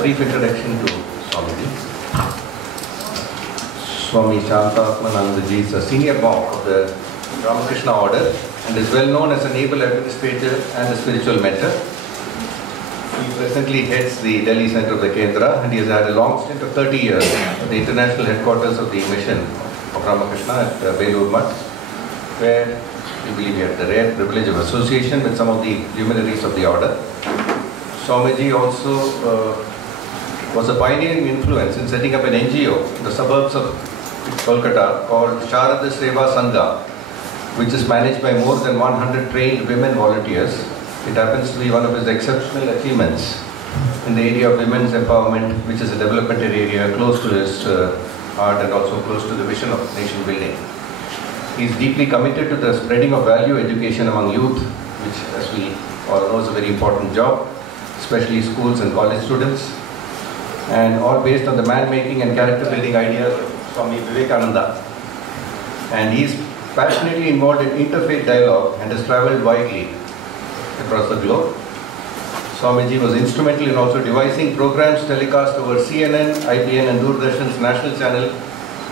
brief introduction to Swamiji. Swami Shantatmanand is a senior monk of the Ramakrishna order and is well known as an able administrator and a spiritual mentor. He presently heads the Delhi Center of the Kendra, and he has had a long stint of 30 years at the international headquarters of the mission of Ramakrishna at Belur Mutt, where we believe we had the rare privilege of association with some of the luminaries of the order. Swamiji also was a pioneering influence in setting up an NGO in the suburbs of Kolkata called Sharada Seva Sangha, which is managed by more than 100 trained women volunteers. It happens to be one of his exceptional achievements in the area of women's empowerment, which is a developmental area close to his heart and also close to the vision of nation building. He is deeply committed to the spreading of value education among youth, which, as we all know, is a very important job, especially schools and college students, and all based on the man-making and character-building ideas of Swami Vivekananda. And he is passionately involved in interfaith dialogue and has travelled widely across the globe. Swamiji was instrumental in also devising programs telecast over CNN, IPN and Doordarshan's national channel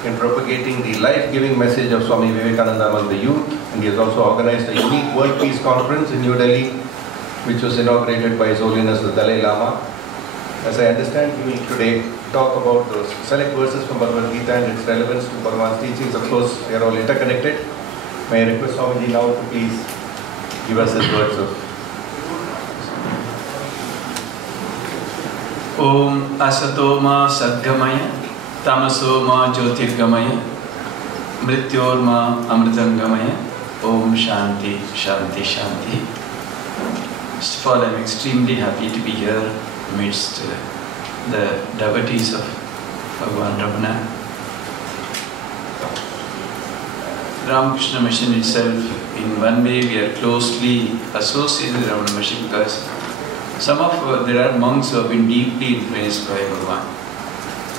in propagating the life-giving message of Swami Vivekananda among the youth, and he has also organized a unique World Peace Conference in New Delhi, which was inaugurated by His Holiness the Dalai Lama. As I understand, he will today talk about those select verses from Bhagavad Gita and its relevance to Bhagavan's teachings. Of course, they are all interconnected. May I request Swamiji now to please give us his words of Om Asatoma Sadgamaya Tamasoma Jyotirgamaya Mrityorma Amritangamaya Om Shanti Shanti Shanti. First of all, I am extremely happy to be here amidst the devotees of Bhagavan Ramana. Ramakrishna Mission itself, in one way we are closely associated with Ramana Mission because there are monks who have been deeply influenced by Bhagavan.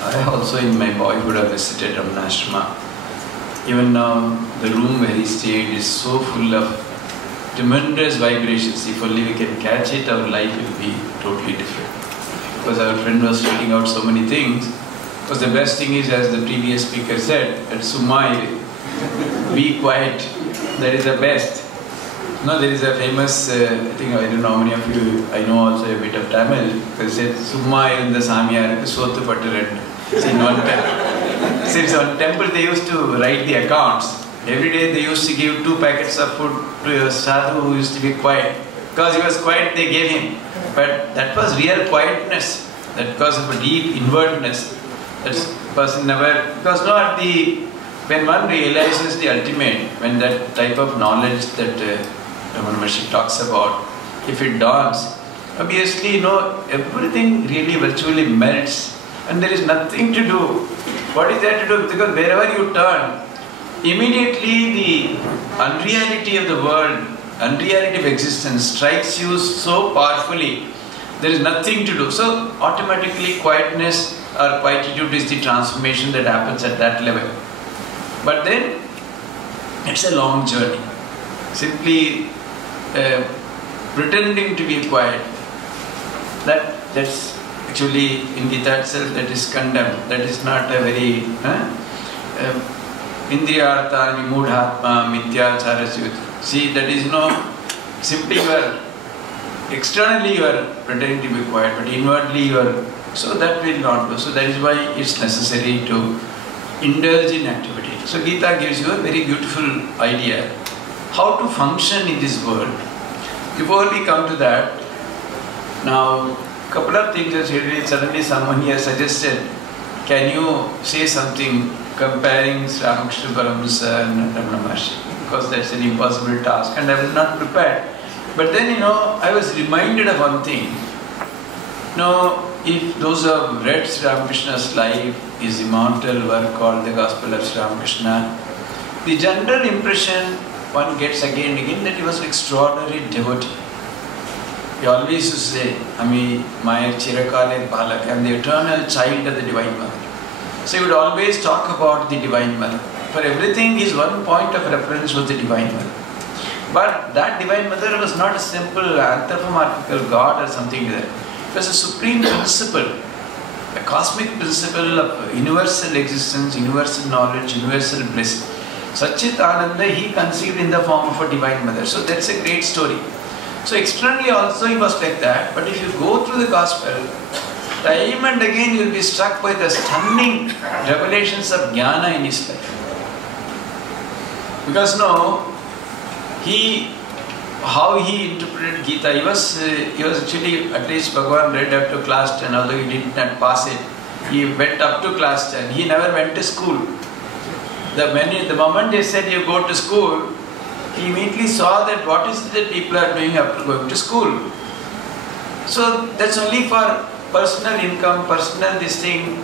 I also in my boyhood have visited Ramana Ashrama. Even now, the room where he stayed is so full of tremendous vibrations. If only we can catch it, our life will be totally different. Because our friend was reading out so many things. Because the best thing is, as the previous speaker said, at Sumai, be quiet. That is the best. No, there is a famous, I think, I don't know how many of you, I know also a bit of Tamil, because it says, Summa in the Samyar, Sotu Pattarad. Since on temple they used to write the accounts. Every day they used to give 2 packets of food to a sadhu who used to be quiet. Because he was quiet, they gave him. But that was real quietness. That because of a deep inwardness. That person never, because not the, when one realizes the ultimate, when that type of knowledge that Ramana Maharshi talks about, if it dawns, obviously, everything really virtually melts and there is nothing to do. What is there to do? Because wherever you turn, immediately the unreality of the world, unreality of existence strikes you so powerfully, there is nothing to do. So automatically quietness or quietude is the transformation that happens at that level. But then, it's a long journey. Simply pretending to be quiet, that's actually in Gita itself that is condemned. That is not a very Indriyartha Vimudhatma Mityachara. See, that is simply you are externally you are pretending to be quiet, but inwardly you are, so that will not go. So that is why it's necessary to indulge in activity. So Gita gives you a very beautiful idea how to function in this world. Before we come to that, now a couple of things are suddenly someone here suggested, can you say something comparing Ramakrishna Paramahansa and Ramana Maharshi? Because that's an impossible task and I was not prepared. But then I was reminded of one thing. If those who have read Sri Ramakrishna's life, his immortal work called The Gospel of Sri Ramakrishna, the general impression one gets again and again that he was an extraordinary devotee. He always used to say, Maya Chirakale Balak, I am the eternal child of the Divine Mother. So he would always talk about the Divine Mother. For everything, his one point of reference was the Divine Mother. But that Divine Mother was not a simple anthropomorphical God or something like that. It was a supreme principle a cosmic principle of universal existence, universal knowledge, universal bliss. Satchit Ananda he conceived in the form of a divine mother. So that's a great story. So externally also he was like that, but if you go through the gospel, time and again you will be struck by the stunning revelations of Jnana in his life. Because how he interpreted Gita, he was actually, at least Bhagavan read up to class 10, although he did not pass it. He went up to class 10, he never went to school. The moment they said you go to school, he immediately saw that what is it that people are doing after going to school. So that's only for personal income, personal this thing.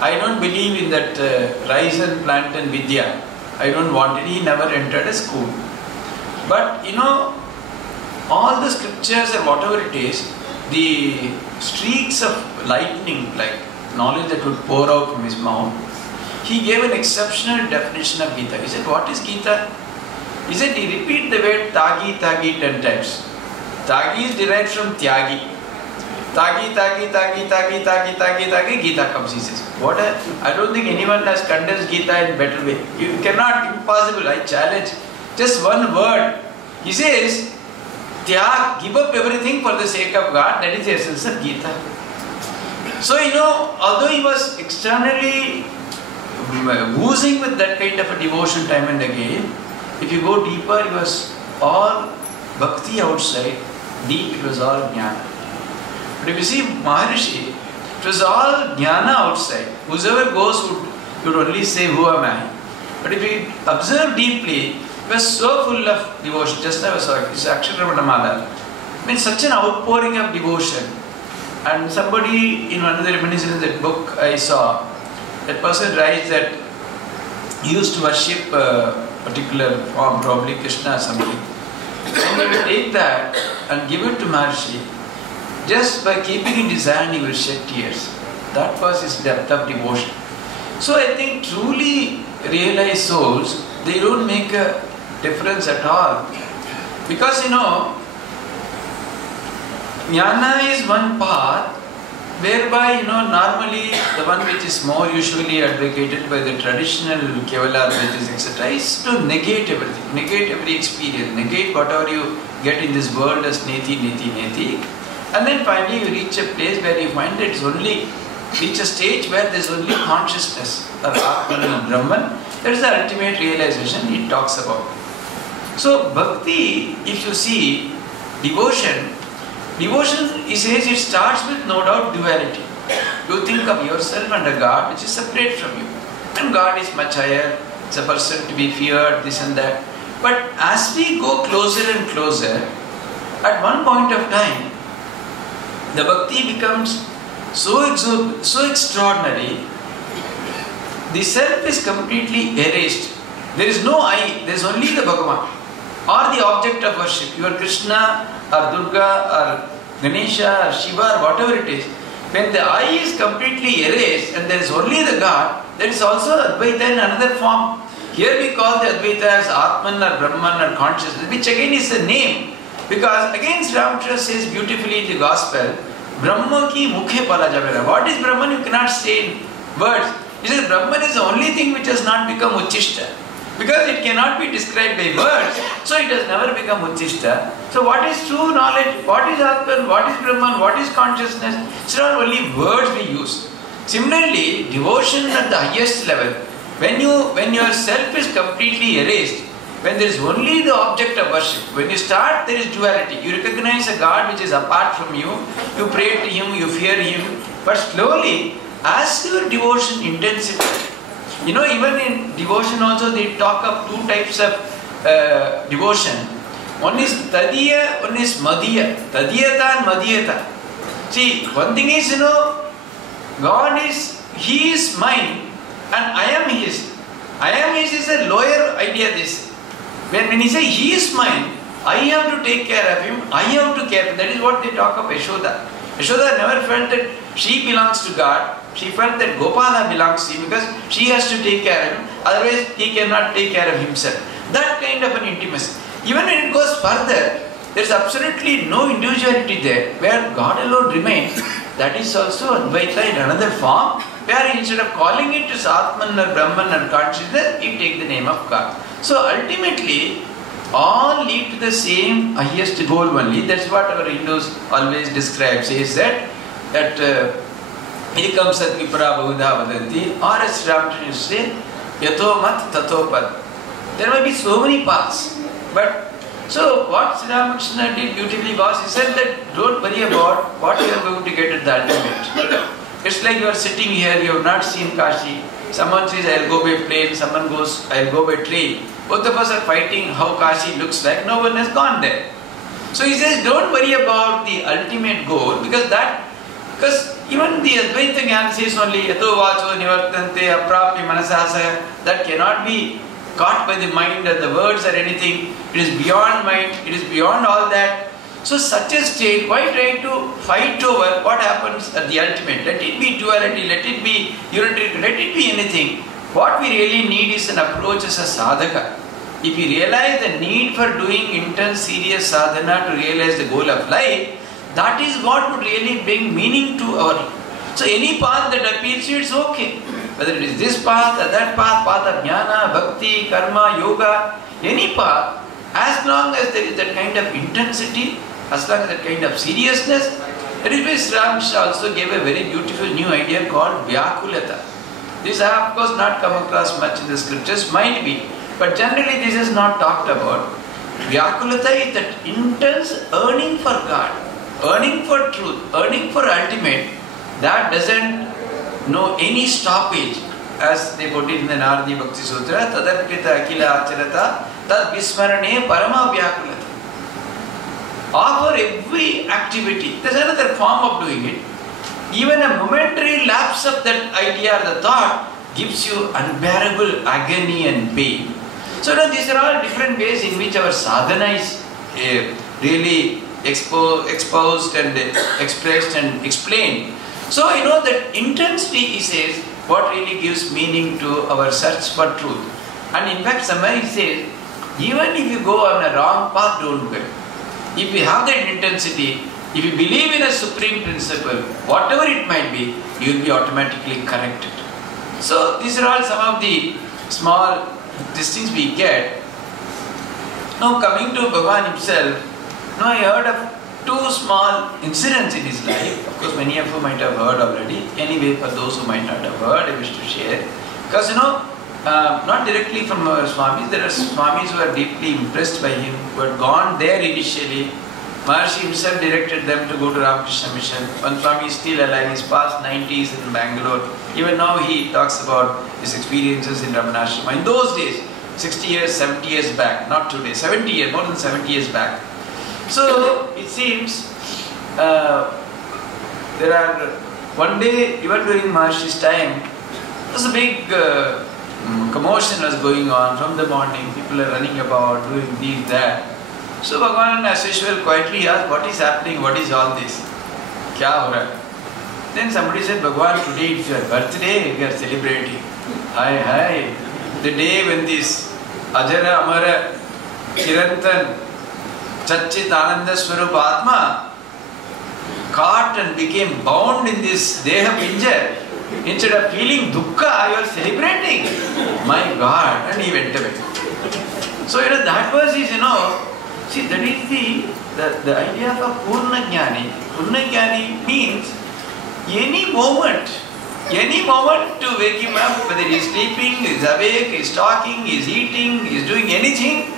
I don't believe in that rise and plant and vidya. I don't want it. He never entered a school. But all the scriptures or whatever it is, the streaks of lightning, like knowledge that would pour out from his mouth, he gave an exceptional definition of Gita. He said, what is Gita? He said, he repeat the word Tagi, Tagi 10 times. Tagi is derived from Tyagi. Tagi, Tagi, Tagi, Tagi, Tagi, Tagi, Tagi, Gita comes, he says. I don't think anyone has condensed Gita in a better way. You cannot, impossible, I challenge. Just one word. He says, Tyag, give up everything for the sake of God, that is the essence of Gita. So, although he was externally oozing with that kind of a devotion time and again, if you go deeper, it was all bhakti outside, deep it was all jnana. But if you see Maharishi, it was all jnana outside. Whoever goes would only say, who am I? But if you observe deeply, it was so full of devotion. Just now I saw it, it's Ramana Kendra. Means such an outpouring of devotion. And somebody in one of the reminiscences, that book I saw, that person writes that he used to worship a particular form, probably Krishna or something. And he will take that and give it to Maharishi. Just by keeping it in his hand, he will shed tears. That was his depth of devotion. So I think truly realized souls, they don't make a difference at all. Because Jnana is one path whereby, normally the one which is more usually advocated by the traditional Kevala, Advaitis, etc., is to negate everything, negate every experience, negate whatever you get in this world as neti, neti, neti. And then finally you reach a place where you find that it's only, reach a stage where there's only consciousness of Atman and Brahman. That is the ultimate realization he talks about. So bhakti, if you see, devotion, he says, it starts with no doubt duality. You think of yourself and a God which is separate from you. And God is much higher, it's a person to be feared, this and that. But as we go closer and closer, at one point of time, the bhakti becomes so extraordinary, the self is completely erased. There is no I, there is only the Bhagavan or the object of worship. Your Krishna or Durga or Ganesha or Shiva or whatever it is. When the I is completely erased and there is only the God, there is also Advaita in another form. Here we call the Advaita as Atman or Brahman or consciousness, which again is a name. Because again Sri Ramakrishna says beautifully in the Gospel, Brahma ki mukhe pala javera. What is Brahman? You cannot say in words. He says Brahman is the only thing which has not become Uchishta. Because it cannot be described by words, so it has never become Uchishta. So what is true knowledge? What is Atman? What is Brahman? What is consciousness? It's not only words we use. Similarly, devotion at the highest level, when your self is completely erased, when there is only the object of worship, when you start, there is duality. You recognize a God which is apart from you, you pray to Him, you fear Him, but slowly, as your devotion intensifies, even in devotion also they talk of two types of devotion. One is Tadiya, one is Madhya. Tadiyata and Madhyata. See, one thing is, God is, He is mine and I am His. I am His is a lower idea this. When He says He is mine, I have to take care of Him, I have to care of Him. That is what they talk of Yashoda. Yashoda never felt that she belongs to God. She felt that Gopala belongs to Him because she has to take care of Him. Otherwise, He cannot take care of Himself. That kind of an intimacy. Even when it goes further, there is absolutely no individuality there. Where God alone remains, that is also Advaita in another form, where instead of calling it as Atman or Brahman or consciousness, you take the name of God. So ultimately, all lead to the same highest goal only. That's what our Hindus always describe, says that Ekam Sat Vipara Bahudha Vadanti, or as Ramana used to say, Yato Mat Tato Pad. There may be so many paths, but so what Sri Ramakrishna did beautifully was, he said that don't worry about what you are going to get at the ultimate. It's like you are sitting here, you have not seen Kashi. Someone says, I'll go by plane, someone goes, I'll go by train. Both of us are fighting how Kashi looks like, no one has gone there. So he says, don't worry about the ultimate goal, because even the Advaita Jnana says only, Yato Vacho Nivartante Aprapti Manasasaya, that cannot be caught by the mind or the words or anything. It is beyond mind, it is beyond all that. So such a state, why try to fight over what happens at the ultimate? Let it be duality, let it be unity, let it be anything. What we really need is an approach as a sadhaka. If we realize the need for doing intense, serious sadhana to realize the goal of life, that is what would really bring meaning to our life. So any path that appeals to you, it's okay. Whether it is this path or that path, path of jnana, bhakti, karma, yoga, any path, as long as there is that kind of intensity, as long as that kind of seriousness, that is why Sri Ramakrishna also gave a very beautiful new idea called Vyakulata. This I have of course not come across much in the scriptures, might be, but generally this is not talked about. Vyakulata is that intense earning for God, earning for truth, earning for ultimate, that doesn't know any stoppage. As they put it in the Naradi Bhakti Sutra, Tadarkrita Akila Acharata Tad Vismarane Parama Vyakulata. Offer every activity. There's another form of doing it. Even a momentary lapse of that idea or the thought gives you unbearable agony and pain. So now these are all different ways in which our sadhana is really exposed and expressed and explained. So you know that intensity, he says, what really gives meaning to our search for truth. And in fact, somewhere he says, even if you go on a wrong path, don't go. If you have that intensity, if you believe in a supreme principle, whatever it might be, you will be automatically corrected. So these are all some of the small things we get. Now coming to Bhagavan himself, now I heard of two small incidents in his life. Of course, many of you might have heard already. Anyway, for those who might not have heard, I wish to share. Because not directly from our Swamis, there are Swamis who are deeply impressed by him, who had gone there initially. Maharshi himself directed them to go to Ramakrishna Mission. One Swami is still alive, he's past 90s in Bangalore. Even now he talks about his experiences in Ramanashrama. In those days, 60 years, 70 years back, not today, 70 years, more than 70 years back. So it seems there are, one day, even during Maharshi's time, there was a big commotion was going on from the morning. People are running about, doing this, that. So Bhagavan, as usual, quietly asked, what is happening? What is all this? Kya ho raha hai? Then somebody said, Bhagavan, today it's your birthday, we are celebrating. Hi, the day when this Ajara Amara Chirantan Chachit Ananda Swarup Atma caught and became bound in this Deha Pinjar. Instead of feeling dukkha, you are celebrating. My God. And he went away. So, that was his, see, that is the idea of a Purna Jnani. Purna Jnani means any moment to wake him up, whether he is sleeping, he is awake, he is talking, he is eating, he is doing anything,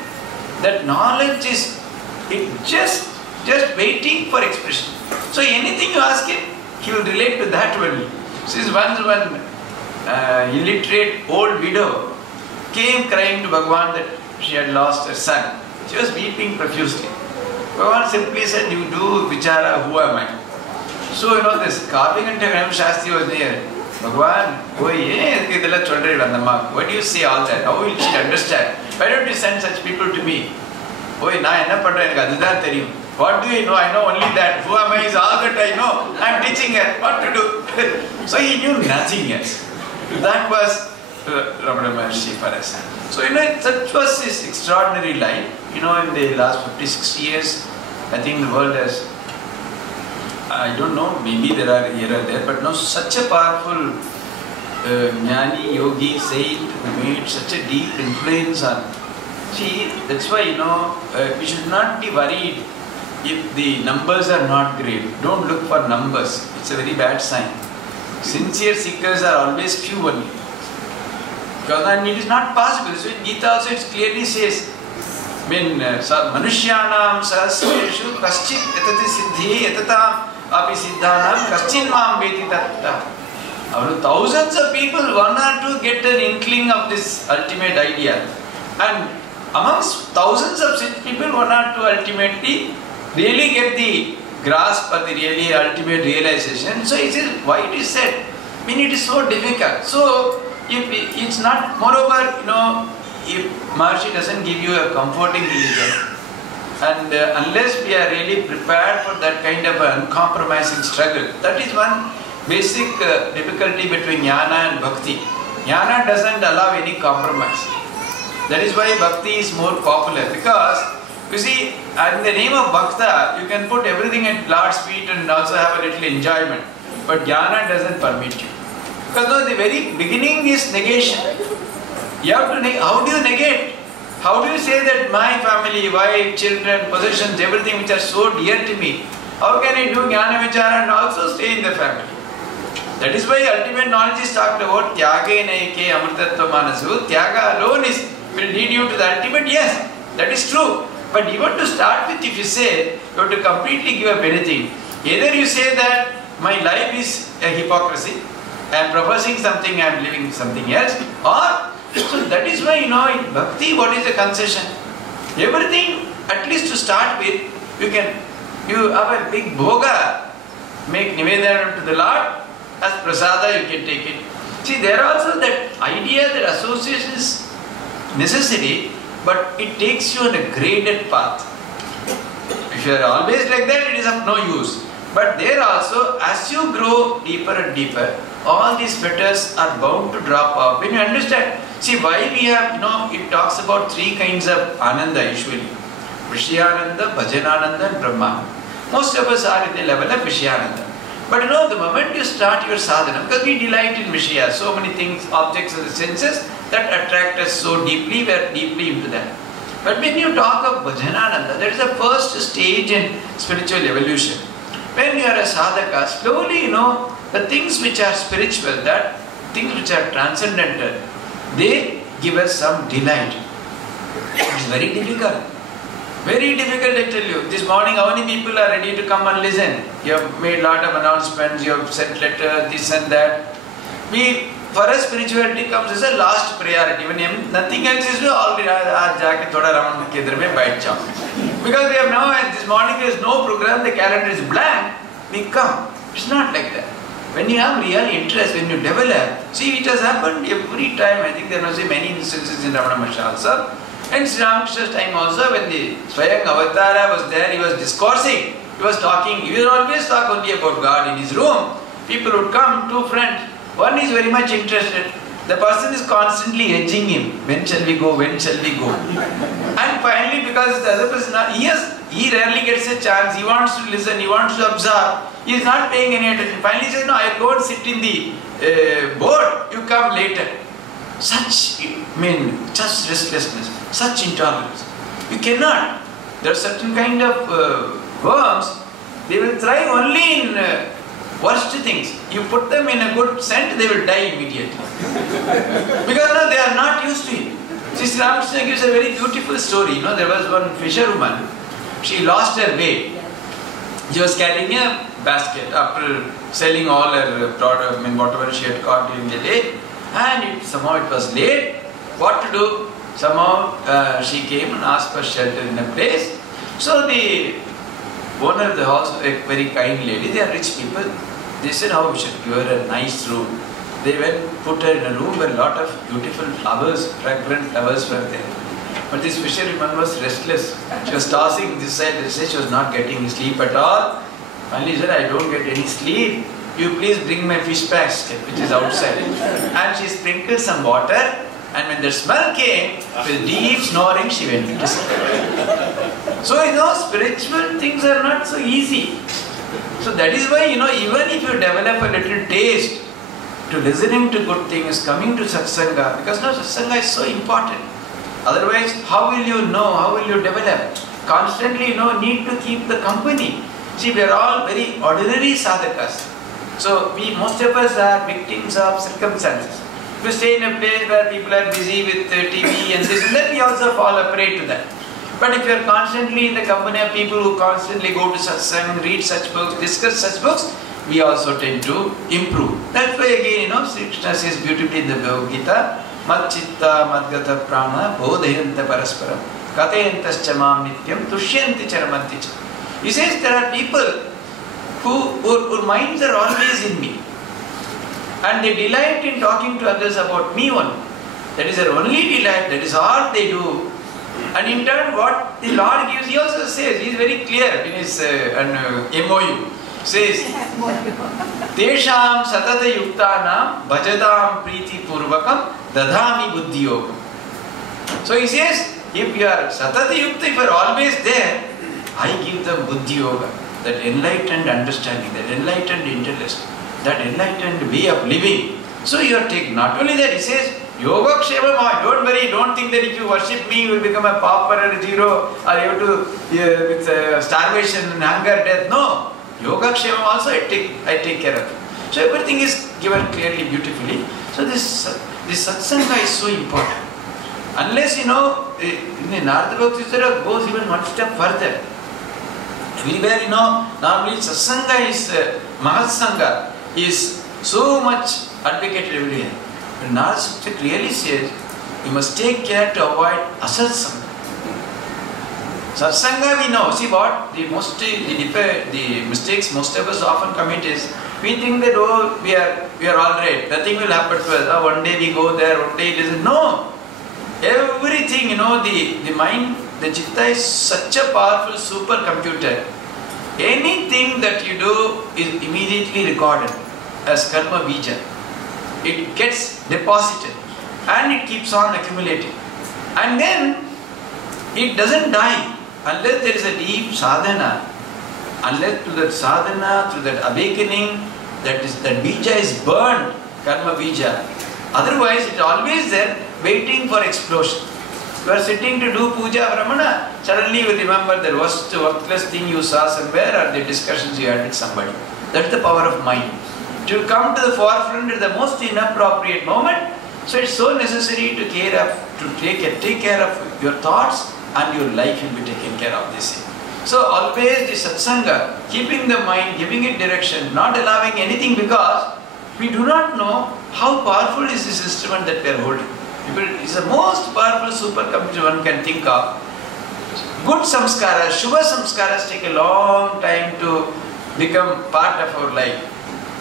that knowledge is just waiting for expression. So anything you ask him, he will relate to that only. Since once one illiterate old widow came crying to Bhagavan that she had lost her son. She was weeping profusely. Bhagavan simply said, you do vichara, who am I? So this carving and Shastri was there. Bhagavan, why do you say all that? How will she understand? Why don't you send such people to me? What do you know? I know only that. Who am I is all that I know. I am teaching her what to do. So he knew nothing else. That was Ramana Maharshi for us. So such was his extraordinary life. In the last 50-60 years, I think the world has I don't know, maybe there are here and there, but no, such a powerful Jnani, Yogi, saint who made such a deep influence on. See, that's why, we should not be worried if the numbers are not great. Don't look for numbers. It's a very bad sign. Sincere seekers are always few only. Because it is not possible. So in Gita also it clearly says, when Manushyanam sahasreshu kaschit etati siddhi etatam api siddhanam kaschin mam veti tatta. Out of thousands of people, one or two get an inkling of this ultimate idea. And amongst thousands of such people, one or two ultimately really get the grasp of the really ultimate realization. So it is why it is said. I mean, it is so difficult. So if it's not, moreover, if Maharshi doesn't give you a comforting religion, and unless we are really prepared for that kind of uncompromising struggle, that is one basic difficulty between Jnana and Bhakti. Jnana doesn't allow any compromise. That is why Bhakti is more popular, because you see, in the name of Bhakta, you can put everything at Lord's feet and also have a little enjoyment. But Jnana doesn't permit you. Because the very beginning is negation. You have to how do you negate? How do you say that my family, wife, children, possessions, everything which are so dear to me, how can I do Jnana Vichara and also stay in the family? That is why ultimate knowledge is talked about. Tyage naike amrtatva manasu. Tyaga alone will lead you to the ultimate. Yes, that is true. But even to start with, if you say, you have to completely give up anything. Either you say that my life is a hypocrisy, I am professing something, I am living something else, or, so that is why, in Bhakti, what is the concession? Everything, at least to start with, you have a big bhoga, make nivedana to the Lord, as prasada you can take it. See, there also that idea that association is necessary, but it takes you on a graded path. If you are always like that, it is of no use. But there also, as you grow deeper and deeper, all these fetters are bound to drop off. When you understand, see why we have, it talks about three kinds of ananda usually. Vishyananda, Bhajanananda and Brahma. Most of us are in the level of Vishyananda. But the moment you start your sadhana, because we delight in Vishya, so many things, objects of the senses that attract us so deeply, we are deeply into that. But when you talk of Bhajanananda, that is the first stage in spiritual evolution. When you are a sadhaka, slowly, the things which are spiritual, that things which are transcendental, they give us some delight. It is very difficult. Very difficult, I tell you. This morning, how many people are ready to come and listen? You have made a lot of announcements, you have sent letters, this and that. For us, spirituality comes as a last priority. When nothing else is, already, Ramana Kendra mein baith jao. Because we have now, this morning there is no program, the calendar is blank, we come. It's not like that. When you have real interest, when you develop, see, it has happened every time. I think there must be many instances in Ramana Maharshi also. And Sri Ramakrishna's time also, when the Swayam Avatara was there, he was discoursing, he was talking, he will always talk only about God in his room. People would come, two friends, one is very much interested, the person is constantly edging him, when shall we go, when shall we go? And finally, because the other person, he rarely gets a chance, he wants to listen, he wants to observe, he is not paying any attention. Finally he says, no, I will go and sit in the boat, you come later. Such restlessness, such intolerance. You cannot. There are certain kind of worms, they will thrive only in worst things. You put them in a good scent, they will die immediately. Because they are not used to it. Sri Ramakrishna gives a very beautiful story. There was one fisherwoman, she lost her way. She was carrying a basket after selling all her product, whatever she had caught during the day. And somehow it was late. What to do? Somehow she came and asked for shelter in a place. So the owner of the house, a very kind lady, they are rich people. They said, how we should give her a nice room. They went, put her in a room where a lot of beautiful flowers, fragrant flowers were there. But this fisherwoman was restless. She was tossing this side, she was not getting sleep at all. Finally she said, I don't get any sleep. You please bring my fish basket, which is outside. And she sprinkled some water, and when the smell came, with deep snoring, she went to sleep. So, spiritual things are not so easy. So that is why, even if you develop a little taste to listening to good things, coming to satsanga, because now satsanga is so important. Otherwise, how will you know, how will you develop? Constantly, need to keep the company. See, we are all very ordinary sadhakas. So, most of us are victims of circumstances. We stay in a place where people are busy with TV and this and that, we also fall a prey to that. But if you are constantly in the company of people who constantly go to satsang, read such books, discuss such books, we also tend to improve. That's why again, Sri Krishna says beautifully in the Bhagavad Gita, Mad chitta madgata prana bodhayanta parasparam katayantascha mam nityam tushyanti charamanti cha. He says there are people whose minds are always in me. And they delight in talking to others about me only. That is their only delight, that is all they do. And in turn, what the Lord gives, he also says, he is very clear in his MOU. Says, Tesham satata yuktanam bhajadam priti purvakam dadhami buddhi yogam. So he says, if you are satata yukta, if you are always there, I give them buddhi yoga, that enlightened understanding, that enlightened intellect, that enlightened way of living. So you are taking, not only that, he says, Yoga Kshema, don't worry, don't think that if you worship me, you will become a pauper or a zero, or you have to, with starvation and hunger, death. No. Yoga Kshema also I take care of it. So everything is given clearly, beautifully. So this satsanga is so important. Unless, in the Narada Bhakti goes even one step further. Everywhere, normally satsanga is, Mahatsanga is so much advocated everywhere. But Narada clearly says, you must take care to avoid asatsanga. Satsanga we know. See what? The mistakes most of us often commit is, we think that, oh, we are all right. Nothing will happen to us. Oh, one day we go there, one day it isn't. No. Everything, the mind, the chitta is such a powerful supercomputer. Anything that you do is immediately recorded as karma bija. It gets deposited and it keeps on accumulating. And then it doesn't die unless there is a deep sadhana. Unless through that sadhana, through that awakening, that bija is burned, karma bija. Otherwise, it is always there, waiting for explosion. You are sitting to do puja of Ramana, suddenly you remember the worthless thing you saw somewhere or the discussions you had with somebody. That is the power of mind. It will come to the forefront at the most inappropriate moment. So it is so necessary to take care of your thoughts, and your life will be taken care of this thing. So always the satsanga, keeping the mind, giving it direction, not allowing anything, because we do not know how powerful is this instrument that we are holding. It is the most powerful supercomputer one can think of. Good samskaras, Shubha samskaras take a long time to become part of our life.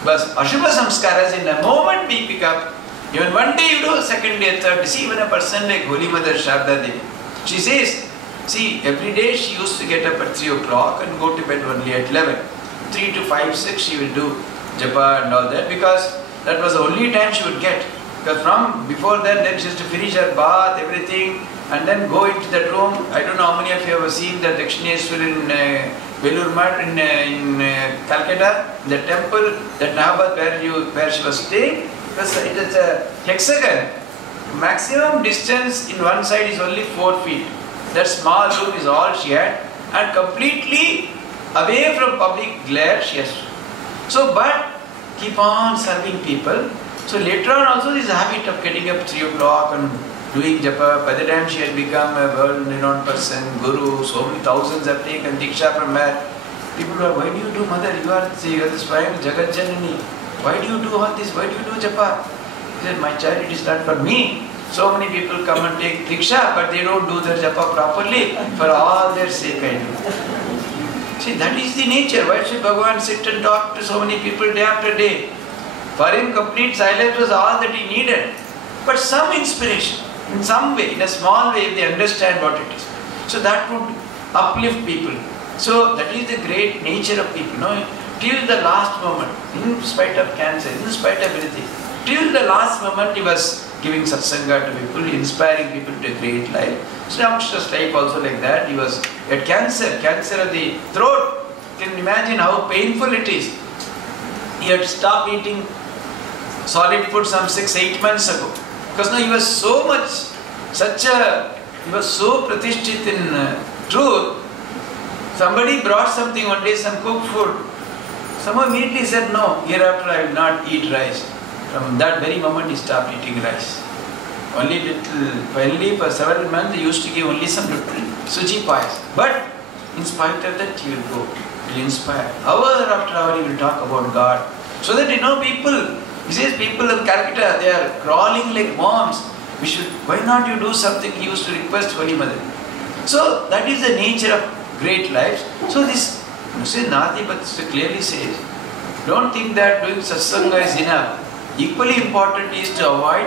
But Ashubha samskaras, in a moment we pick up. Even one day you do, second day, third day. See, even a person like Holy Mother Sharda Devi, she says, see, every day she used to get up at 3 o'clock and go to bed only at 11. 3 to 5, 6 she will do japa and all that, because that was the only time she would get. Because from before then she used to finish her bath, everything, and then go into that room. I don't know how many of you have seen the Dakshineshwar in Belur Math in Calcutta, the temple, that Nahabad where she was staying. It is a hexagon. Maximum distance in one side is only 4 feet. That small room is all she had, and completely away from public glare she has. So, but keep on serving people. So later on also this habit of getting up 3 o'clock and doing japa. By the time she had become a world-renowned person, guru, so many thousands have taken diksha from her. People are, why do you do, mother? You are the Swami Jagat Janani. Why do you do all this? Why do you do japa? He said, my child, it is not for me. So many people come and take diksha, but they don't do their japa properly. For all their sake I do. See, that is the nature. Why should Bhagavan sit and talk to so many people day after day? For him, complete silence was all that he needed. But some inspiration, in some way, in a small way, if they understand what it is. So that would uplift people. So that is the great nature of people. Till the last moment, in spite of cancer, in spite of everything, till the last moment he was giving satsanga to people, inspiring people to a great life. Sri Ramakrishna's life also like that. He had cancer of the throat. can imagine how painful it is. He had stopped eating solid food some 6-8 months ago. Because now he was so much, he was so pratishthit in truth. Somebody brought something one day, some cooked food. Someone immediately said, no, hereafter I will not eat rice. From that very moment he stopped eating rice. Only for several months they used to give only some little suji payas. But in spite of that he will go, he will inspire. Hour after hour he will talk about God. So that people, he says people in Calcutta, they are crawling like moms. Why not you do something? He used to request Holy Mother. So that is the nature of great lives. So this, Nadi but clearly says, don't think that doing satsanga is enough. Equally important is to avoid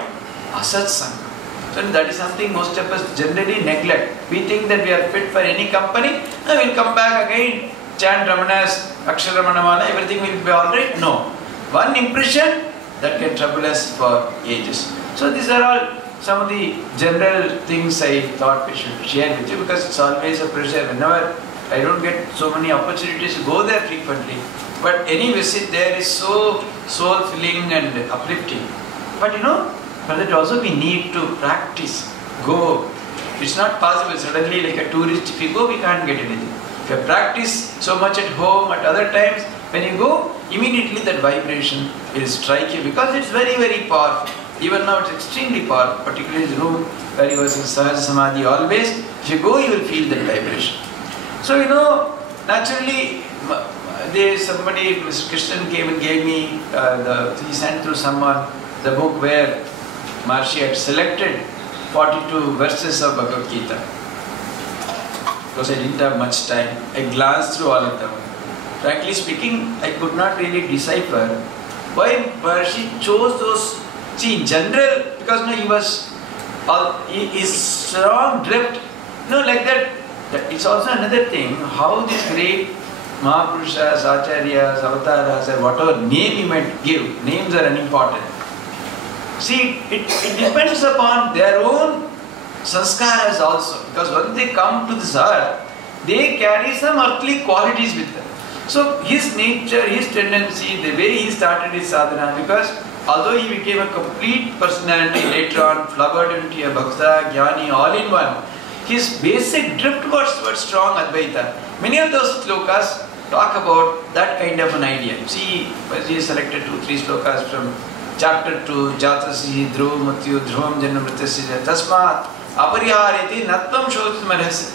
asatsanga. So that is something most of us generally neglect. We think that we are fit for any company, and we will come back again, chant Ramana's Aksharamanamana, everything will be alright. No. One impression that can trouble us for ages. So these are all some of the general things I thought we should share with you, because it's always a pleasure. Whenever I don't get so many opportunities to go there frequently, but any visit there is so soul-filling and uplifting. But for that also we need to practice, go. It's not possible suddenly like a tourist, if you go we can't get anything. If you practice so much at home, at other times, when you go, immediately that vibration will strike you, because it's very, very powerful. Even now it's extremely powerful, particularly in the room where you was in Sahaj Samadhi always. If you go, you will feel that vibration. So naturally, somebody, Mr. Krishnan came and gave me, he sent through someone the book where Maharishi had selected 42 verses of Bhagavad Gita. Because I didn't have much time, I glanced through all of them. Frankly speaking, I could not really decipher why Maharishi chose those. See, in general, because he is strong drift, like that. It's also another thing, how these great Mahapurushas, Acharyas, Avataras, or whatever name you might give, names are unimportant. See, it depends upon their own sanskaras also, because when they come to this earth, they carry some earthly qualities with them. So his nature, his tendency, the way he started his sadhana, because although he became a complete personality later on, flowered into a bhakta, jnani, all in one, his basic drift was towards strong Advaita. Many of those slokas talk about that kind of an idea. See, he selected 2-3 slokas from chapter 2, Jatasi, Dhruv, Mutyu, Dhruvam, Janamritasya, Tasmat, Aparihariti, Natvam Shodhmarhasya.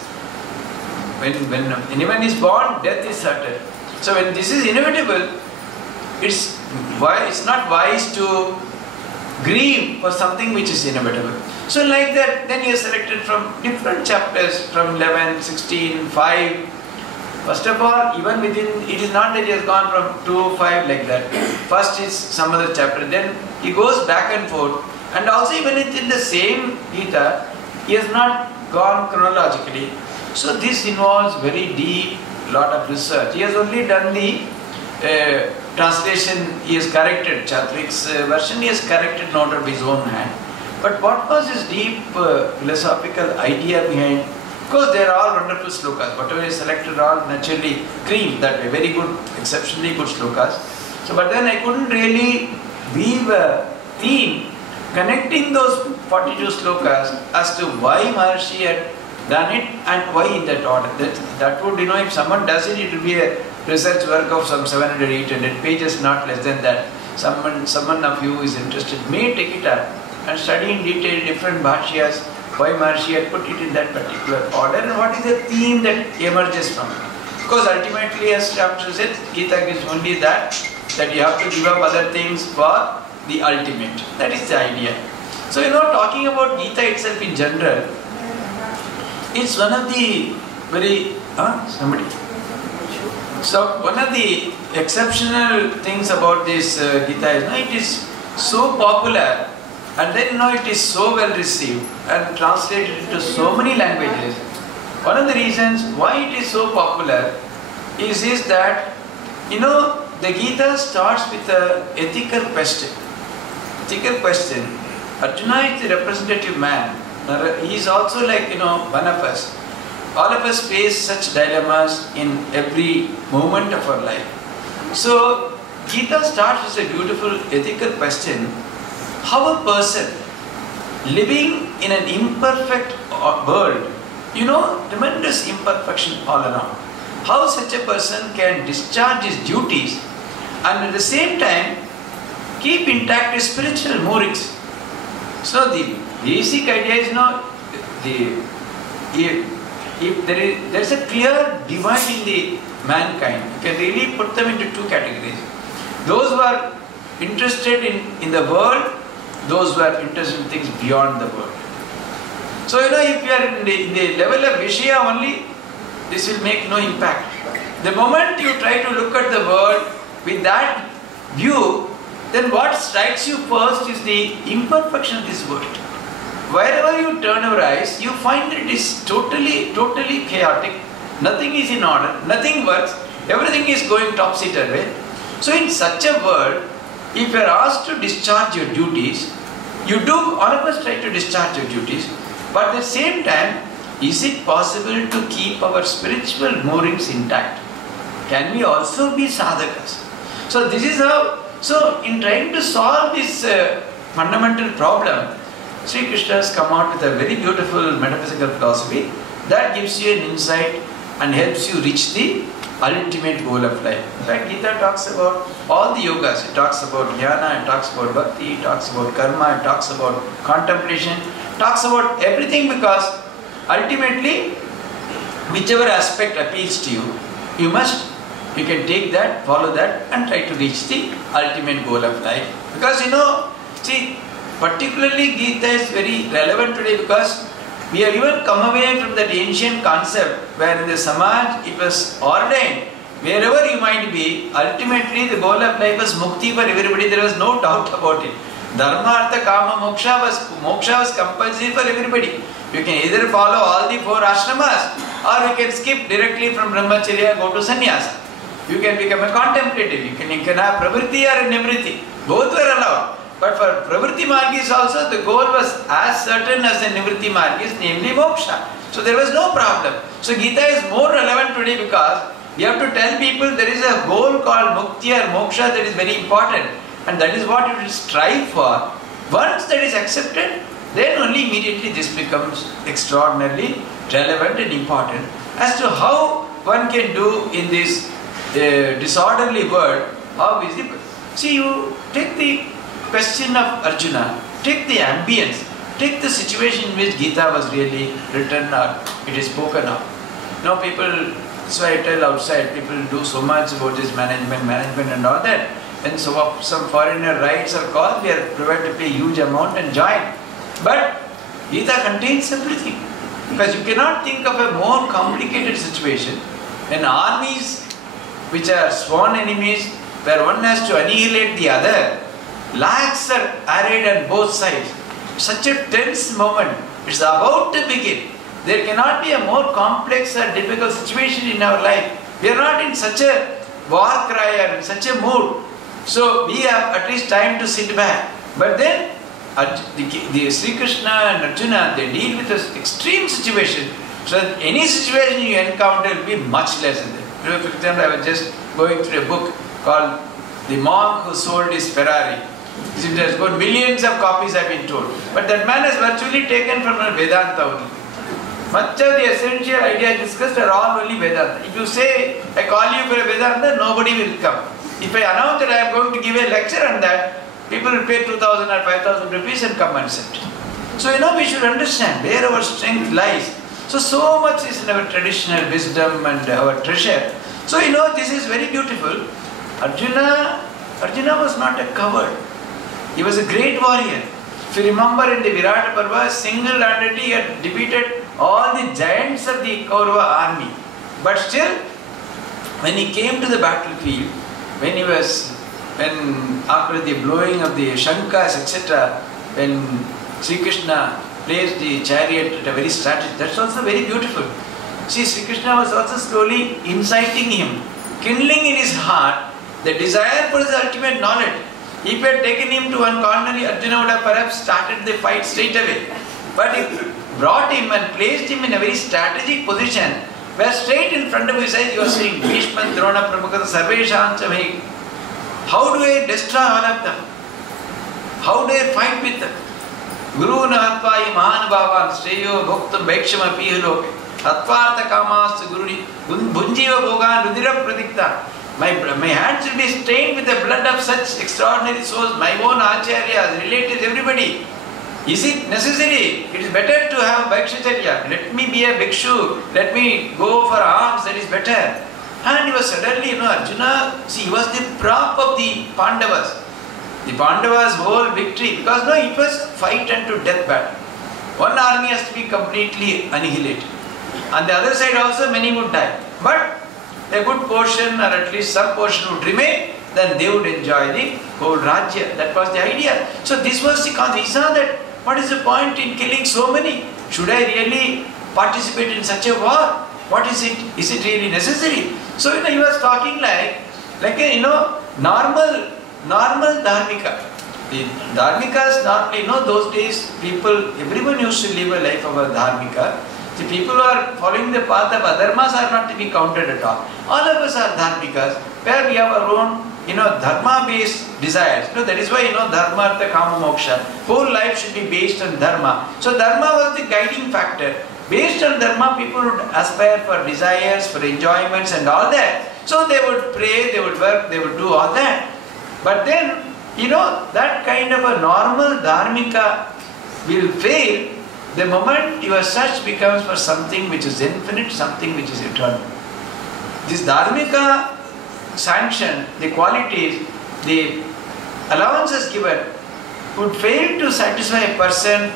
When anyone is born, death is certain. So when this is inevitable, it's not wise to grieve for something which is inevitable. So like that, then he is selected from different chapters, from 11, 16, 5. First of all, even within, it is not that he has gone from 2, 5 like that. First is some other chapter, then he goes back and forth. And also even within the same Gita, he has not gone chronologically. So this involves very deep, lot of research. He has only done the translation, he has corrected, Chatrik's version, he has corrected not of his own hand. But what was his deep philosophical idea behind? Of course, they are all wonderful slokas. Whatever he selected are naturally cream that way, very good, exceptionally good slokas. So, but then I couldn't really weave a theme connecting those 42 slokas as to why Maharishi had done it and why in that order. That would, if someone does it, it will be a research work of some 700-800 pages, not less than that. Someone of you who is interested may take it up and study in detail different bhashyas, why Maharishi had put it in that particular order and what is the theme that emerges from it. Because ultimately, as Shamsu said, Gita gives only that you have to give up other things for the ultimate. That is the idea. So, talking about Gita itself in general, it's one of the very, So, one of the exceptional things about this Gita is, it is so popular and then it is so well received and translated into so many languages. One of the reasons why it is so popular is that, the Gita starts with an ethical question. Ethical question. Arjuna is the representative man. He is also like, one of us. All of us face such dilemmas in every moment of our life. So, Gita starts with a beautiful ethical question. How a person living in an imperfect world, tremendous imperfection all around, how such a person can discharge his duties and at the same time keep intact his spiritual moorings. So the basic idea is if there is a clear divide in the mankind, you can really put them into two categories. Those who are interested in the world, those who are interested in things beyond the world. So if you are in the level of Vishya only, this will make no impact. The moment you try to look at the world with that view, then what strikes you first is the imperfection of this world. Wherever you turn your eyes, you find that it is totally chaotic. Nothing is in order, nothing works, everything is going topsy-turvy. So in such a world, if you are asked to discharge your duties, all of us try to discharge your duties, but at the same time, is it possible to keep our spiritual moorings intact? Can we also be sadhakas? So this is how, in trying to solve this fundamental problem, Sri Krishna has come out with a very beautiful metaphysical philosophy that gives you an insight and helps you reach the ultimate goal of life. In fact, Gita talks about all the yogas. It talks about Jnana, it talks about Bhakti, it talks about Karma, it talks about contemplation, it talks about everything, because ultimately, whichever aspect appeals to you, you can take that, follow that and try to reach the ultimate goal of life. Because particularly Gita is very relevant today, because we have even come away from that ancient concept where in the Samaj it was ordained, wherever you might be, ultimately the goal of life was mukti for everybody. There was no doubt about it. Dharma, Artha, Kama, moksha was compulsory for everybody. You can either follow all the 4 ashramas, or you can skip directly from brahmacharya, go to sannyasa. You can become a contemplative, you can have pravritti or nivriti. Both were allowed. But for pravritti margis also, the goal was as certain as the nivriti margis, namely moksha. So there was no problem. So Gita is more relevant today because we have to tell people there is a goal called mukti or moksha that is very important. And that is what you will strive for. Once that is accepted, then only immediately this becomes extraordinarily relevant and important as to how one can do in this disorderly world. How is it? See, you take the question of Arjuna, take the ambience, take the situation in which Gita was really written or it is spoken of. People, that's why I tell outside, people do so much about this management and all that. When some foreigner rights are called, we are prepared to pay huge amount and join. But Gita contains everything. Because you cannot think of a more complicated situation when armies which are sworn enemies, where one has to annihilate the other, lakhs are arrayed on both sides. Such a tense moment. It's about to begin. There cannot be a more complex or difficult situation in our life. We are not in such a war cry or in such a mood. So we have at least time to sit back. But then the Sri Krishna and Arjuna, they deal with an extreme situation. So any situation you encounter will be much less than that. For example, I was just going through a book called The Monk Who Sold His Ferrari. It has got millions of copies, I've been told. But that man has virtually taken from Vedanta only. Much of the essential ideas discussed are all only Vedanta. If you say, I call you for a Vedanta, nobody will come. If I announce that I am going to give a lecture on that, people will pay 2,000 or 5,000 rupees and come and sit. So we should understand where our strength lies. So much is in our traditional wisdom and our treasure. So this is very beautiful. Arjuna was not a coward. He was a great warrior. If you remember in the Virata Parva, single-handedly he had defeated all the giants of the Kaurava army. But still, when he came to the battlefield, after the blowing of the Shankas, etc., when Sri Krishna placed the chariot at a very strategic, that's also very beautiful. See, Sri Krishna was also slowly inciting him, kindling in his heart the desire for his ultimate knowledge. If he had taken him to one corner, Arjuna would have perhaps started the fight straight away. But brought him and placed him in a very strategic position where straight in front of his eyes you are seeing Bhishma, Drona, Pramukata, Sarvesham Chavai. How do I destroy all of them? How do I fight with them? Guru Nahatva Mahan Bhavan Streyo Bhuktam Bhekshama Pihaloke Atvartha Kamas Guruni Bunjiva Bhogan Rudira Pradikta. My hands will be stained with the blood of such extraordinary souls, my own acharyas, relatives, everybody. Is it necessary? It is better to have Bhakshacharya. Let me be a bhikshu. Let me go for alms. That is better. And he was suddenly, Arjuna, see, he was the prop of the Pandavas. The Pandavas' whole victory, because it was fight unto death battle. One army has to be completely annihilated. On the other side also many would die. But a good portion or at least some portion would remain, then they would enjoy the whole Rajya. That was the idea. So this was the concept. He saw that what is the point in killing so many? Should I really participate in such a war? What is it? Is it really necessary? So he was talking like a normal dharmika. The dharmikas normally, those days everyone used to live a life of a dharmika. The people who are following the path of adharmas are not to be counted at all. All of us are dharmikas, where we have our own, dharma-based desires. That is why, dharma, artha, kama, moksha. Whole life should be based on dharma. So dharma was the guiding factor. Based on dharma, people would aspire for desires, for enjoyments and all that. So they would pray, they would work, they would do all that. But then, that kind of a normal dharmika will fail the moment your search becomes for something which is infinite, something which is eternal. This dharmika sanction, the qualities, the allowances given would fail to satisfy a person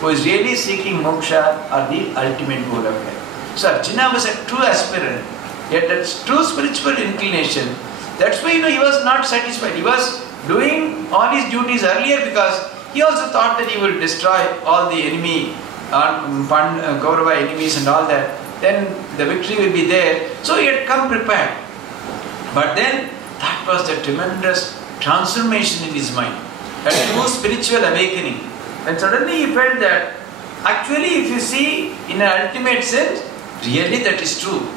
who is really seeking moksha or the ultimate goal of life. So Arjuna was a true aspirant, yet that true spiritual inclination. That's why he was not satisfied. He was doing all his duties earlier because he also thought that he will destroy all the enemy, Kaurava enemies and all that. Then the victory will be there. So he had come prepared. But then that was the tremendous transformation in his mind, a true spiritual awakening. And suddenly he felt that actually if you see in an ultimate sense, really that is true.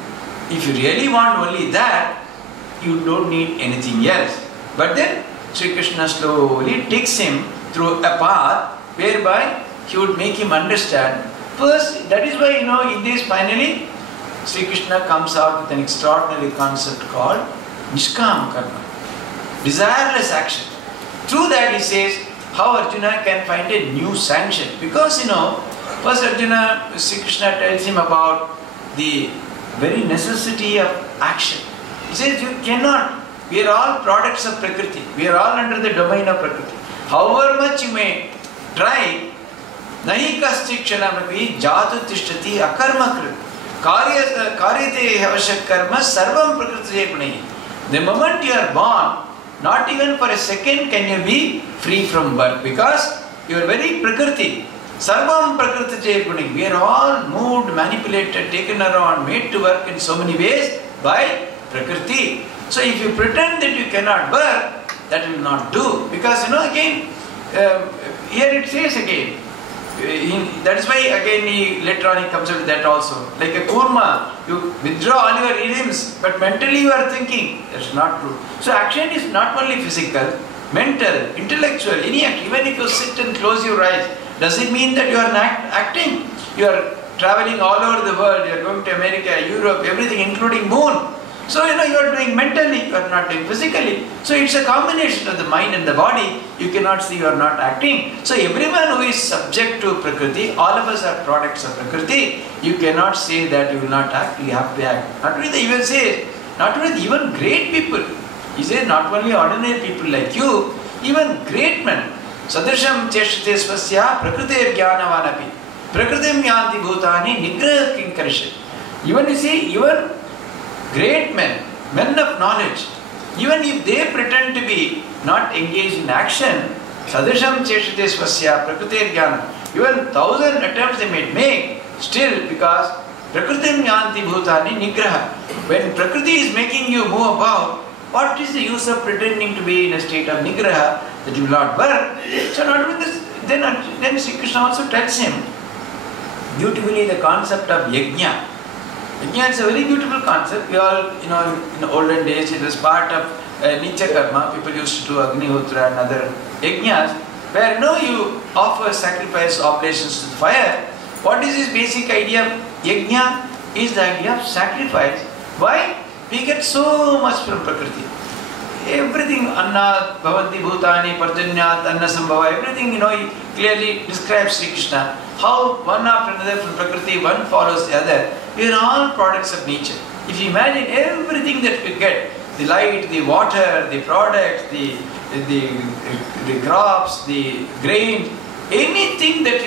If you really want only that, you don't need anything else. But then Sri Krishna slowly takes him through a path whereby he would make him understand. First, that is why in this finally Sri Krishna comes out with an extraordinary concept called Nishkam Karma, desireless action. Through that he says how Arjuna can find a new sanction. Because first Arjuna, Sri Krishna tells him about the very necessity of action. He says you cannot, we are all products of Prakriti. We are all under the domain of Prakriti. However much you may try, nahi kasti kshanamapi jatu tishtati akarma krit. Karyate havashak karma sarvam prakriti gunayi. The moment you are born, not even for a second can you be free from birth, because you are very Prakriti. Sarvam prakriti gunayi. We are all moved, manipulated, taken around, made to work in so many ways by Prakriti. So if you pretend that you cannot work, that will not do. Because again, here it says again, that is why again later on he comes up with that also. Like a kurma, you withdraw all your limbs, but mentally you are thinking. That's not true. So action is not only physical, mental, intellectual, any act. Even if you sit and close your eyes, does it mean that you are not acting? You are traveling all over the world, you are going to America, Europe, everything including moon. So you are doing mentally, you are not doing physically. So it's a combination of the mind and the body. You cannot see you are not acting. So everyone who is subject to Prakriti, all of us are products of Prakriti. You cannot say that you will not act, you have to act. Not only even say, not only even great people. He says not only ordinary people like you, even great men. Sadrisham cheshate svasya prakriti jnanavanapi. Prakritim yanti bhutani nigraha kinkarishat. Even you see, even great men, men of knowledge, even if they pretend to be not engaged in action, sadrisham cheshate svasya prakriti jnana. Even 1,000 attempts they may make, still because prakritim yanti bhutani nigraha. When Prakriti is making you move about, what is the use of pretending to be in a state of nigraha that you will not work? So not with this, then Sri Krishna also tells him, beautifully the concept of yajna. Yajna is a very beautiful concept. We all, in olden days, it was part of Nitya Karma. People used to do Agnihotra and other yajnas, where you offer sacrifice oblations to the fire. What is this basic idea of yajna? Is the idea of sacrifice. Why? We get so much from Prakriti. Everything, Anna, Bhavanti, Bhutani, Parjanyat, Anna Sambhava, everything, he clearly describes Sri Krishna. How one after another from Prakriti, one follows the other. We are all products of nature. If you imagine everything that we get, the light, the water, the products, the crops, the grain, anything that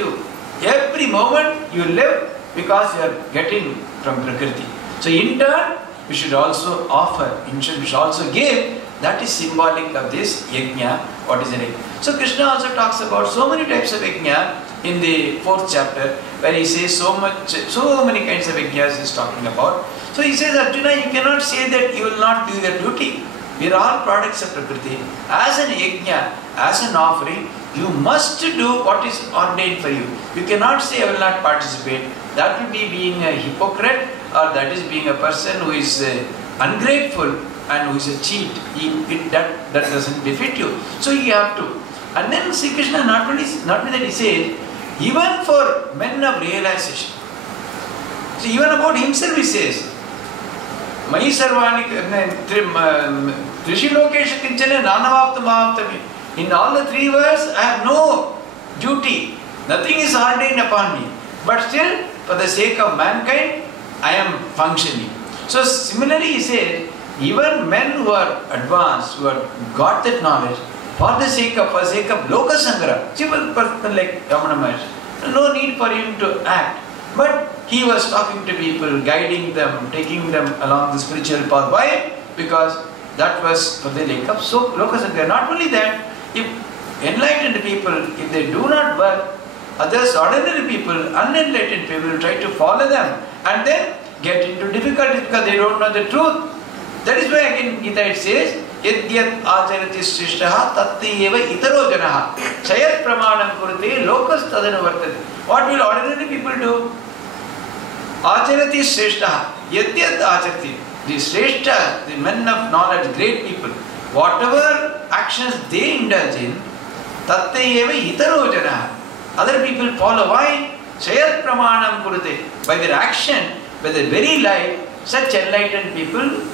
every moment you live because you are getting from Prakriti. So in turn, we should also offer, we should also give. That is symbolic of this yajna. What is it? So Krishna also talks about so many types of yajna in the 4th chapter, where he says so many kinds of yajnas he is talking about. So he says, Arjuna, you cannot say that you will not do your duty. We are all products of Prakriti. As an yajna, as an offering, you must do what is ordained for you. You cannot say, I will not participate. That will be being a hypocrite, or that is being a person who is ungrateful and who is a cheat. That doesn't befit you. So you have to. And then Sri Krishna not only that he says, even for men of realization. So even about himself he says, Mai sarvani trishilokesha kinchana nanavaptam bhavaptami. In all the 3 words, I have no duty. Nothing is ordained upon me. But still, for the sake of mankind, I am functioning. So similarly he said, even men who are advanced, who have got that knowledge, for the sake of Loka Sangra, simple person like Ramana Maharshi, no need for him to act. But he was talking to people, guiding them, taking them along the spiritual path. Why? Because that was for the sake of Loka Sangra. Not only that, if enlightened people, if they do not work, others, ordinary people, unenlightened people, try to follow them and then get into difficulties because they don't know the truth. That is why again Gita it says, Yad yad acharati srishtaha tattva itaro janaha chayat pramanam kurute lokas tadanu vartate. What will ordinary people do? Acharati srishtaha. Yad yad acharati. The srishta, the men of knowledge, great people, whatever actions they indulge in, tattva itaro janaha. Other people follow. Why? Chayat pramanam kurute. By their action, by their very life, such enlightened people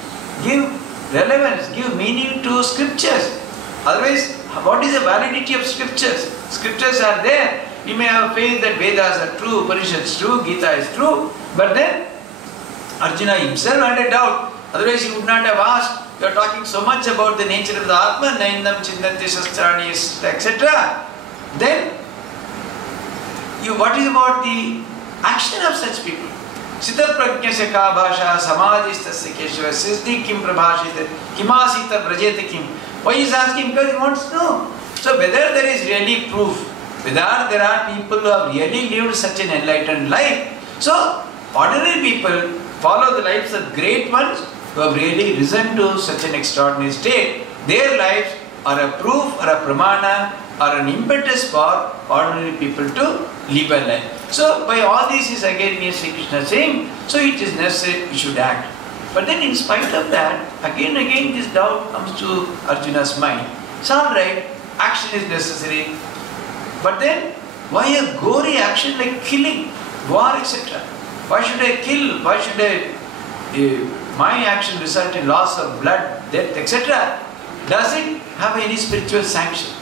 give relevance, give meaning to scriptures. Otherwise, what is the validity of scriptures? Scriptures are there. We may have faith that Vedas are true, Upanishads is true, Gita is true. But then, Arjuna himself had a doubt. Otherwise, he would not have asked. You are talking so much about the nature of the Atma, Naindam, Chindanti, Sastrani, etc. Then, what is about the action of such people? Sita prajnasya ka bhasha samadhistasya keshava siddhi kim prabhashita kimasita brajeta kim. Why he is asking? Because he wants to know. So whether there is really proof, whether there are people who have really lived such an enlightened life. So ordinary people follow the lives of great ones who have really risen to such an extraordinary state. Their lives are a proof or a pramana or an impetus for ordinary people to live a life. So by all this is again Sri Krishna saying, so it is necessary we should act. But then in spite of that, again this doubt comes to Arjuna's mind. It's alright, action is necessary. But then, why a gory action like killing, war, etc.? Why should I kill? Why should my action result in loss of blood, death, etc.? Does it have any spiritual sanction?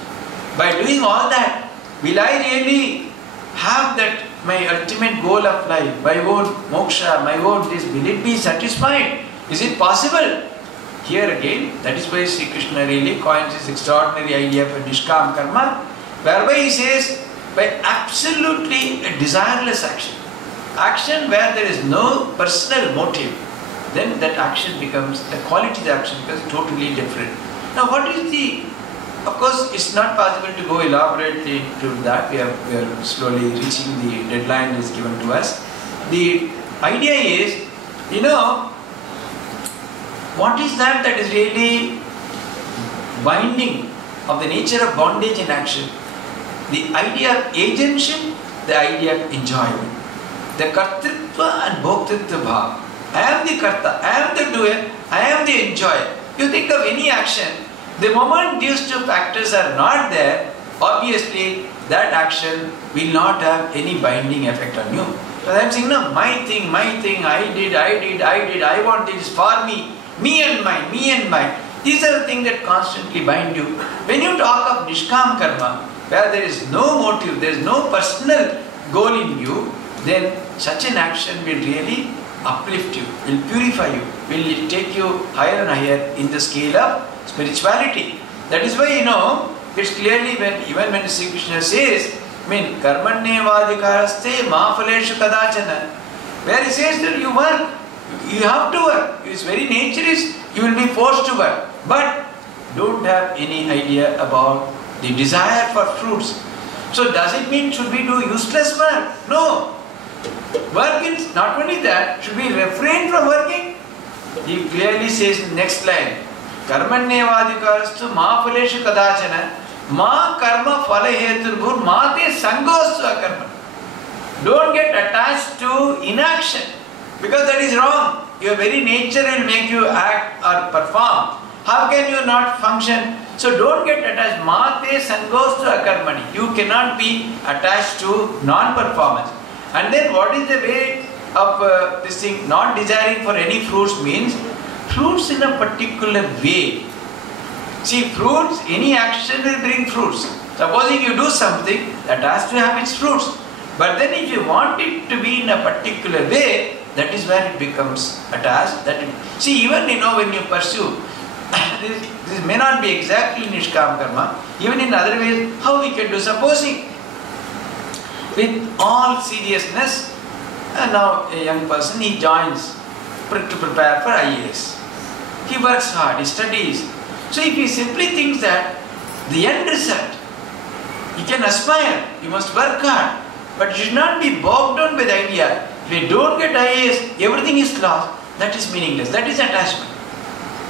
By doing all that, will I really have that my ultimate goal of life, my own moksha, my own this, will it be satisfied? Is it possible? Here again, that is why Sri Krishna really coins this extraordinary idea of a nishkam karma, whereby he says, by absolutely a desireless action, action where there is no personal motive, then that action becomes, the quality of the action becomes totally different. Now what is the, of course it's not possible to go elaborately into that, we are slowly reaching the deadline that is given to us. The idea is, what is that is really binding of the nature of bondage in action? The idea of agentship, the idea of enjoyment. the kartritva and bhoktritva bhava. I am the karta, I am the doer, I am the enjoyer. You think of any action, the moment these two factors are not there, obviously that action will not have any binding effect on you. So I am saying, no, my thing, I did, I want this for me and mine, me and mine. These are the things that constantly bind you. When you talk of nishkam karma, where there is no motive, there is no personal goal in you, then such an action will really uplift you, will purify you, will take you higher and higher in the scale of spirituality. That is why, it's clearly even when Sri Krishna says, karmanyevadikaraste mafaleshu kadachana, where he says that you work, you have to work. Its very nature is you will be forced to work. But don't have any idea about the desire for fruits. So does it mean should we do useless work? No. Work is not only that, should we refrain from working? He clearly says in the next line, karmanyevadikarastu mafaleshu kadachana ma karma phalaheturbhur mate sangostu akarma. Don't get attached to inaction, because that is wrong. Your very nature will make you act or perform. How can you not function? So don't get attached. Mate sangostu akarmani. You cannot be attached to non-performance. And then what is the way of this thing? Not desiring for any fruits means fruits in a particular way. See, fruits, any action will bring fruits. Supposing you do something, that has to have its fruits. But then if you want it to be in a particular way, that is where it becomes attached. See, even when you pursue, this may not be exactly nishkam karma, even in other ways, how we can do. Supposing with all seriousness, and now a young person, he joins to prepare for IAS. He works hard, he studies. So if he simply thinks that the end result, he can aspire, he must work hard, but he should not be bogged down by the idea, if you don't get IAS, everything is lost. That is meaningless, that is attachment.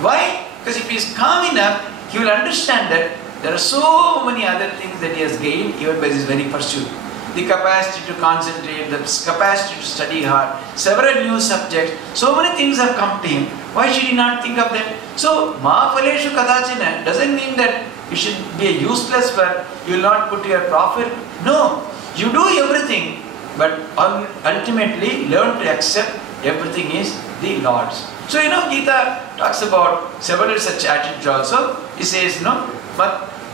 Why? Because if he is calm enough, he will understand that there are so many other things that he has gained even by this very pursuit. The capacity to concentrate, the capacity to study hard, several new subjects, so many things have come to him. Why should he not think of them? So, mafaleshu kadachana doesn't mean that you should be a useless work, you will not put your profit. No, you do everything, but ultimately learn to accept everything is the Lord's. So, Gita talks about several such attitudes also. He says,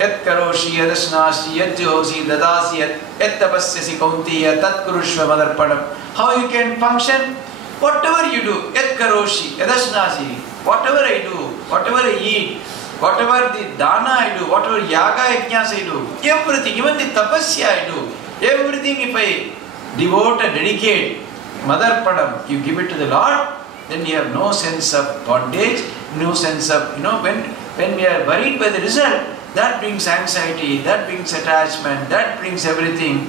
Yat karoshi, yadasnasi, yat johosi, dadasi, yat tapasyasi kauntiya, tat kurushva madarpanam. How you can function? Whatever you do, yat karoshi, yadasnasi, whatever I do, whatever I eat, whatever the dana I do, whatever yaga yajnas I do, everything, even the tapasya I do, everything if I devote and dedicate, madarpanam, you give it to the Lord, then you have no sense of bondage, no sense of, when we are worried by the result, that brings anxiety, that brings attachment, that brings everything,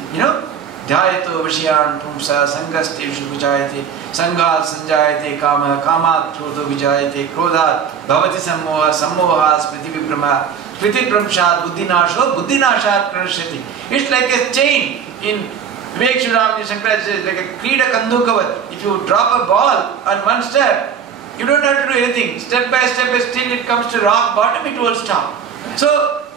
Dhyayato Vishyan Pumsa Sangasteshu Vijayate Sangat Sanjayate Kama Kamat Krodho Vijayate Krodhat Bhavati Sammoha Sammoha Smriti Vibrama Smriti Pramshat Buddhinasho Buddhinashat Pranashati. It's like a chain in Vivek Shuramani Shankaracharya says, like a Krida Kandukavat. If you drop a ball on one step, you don't have to do anything. Step by step, still it comes to rock bottom, it will stop. So,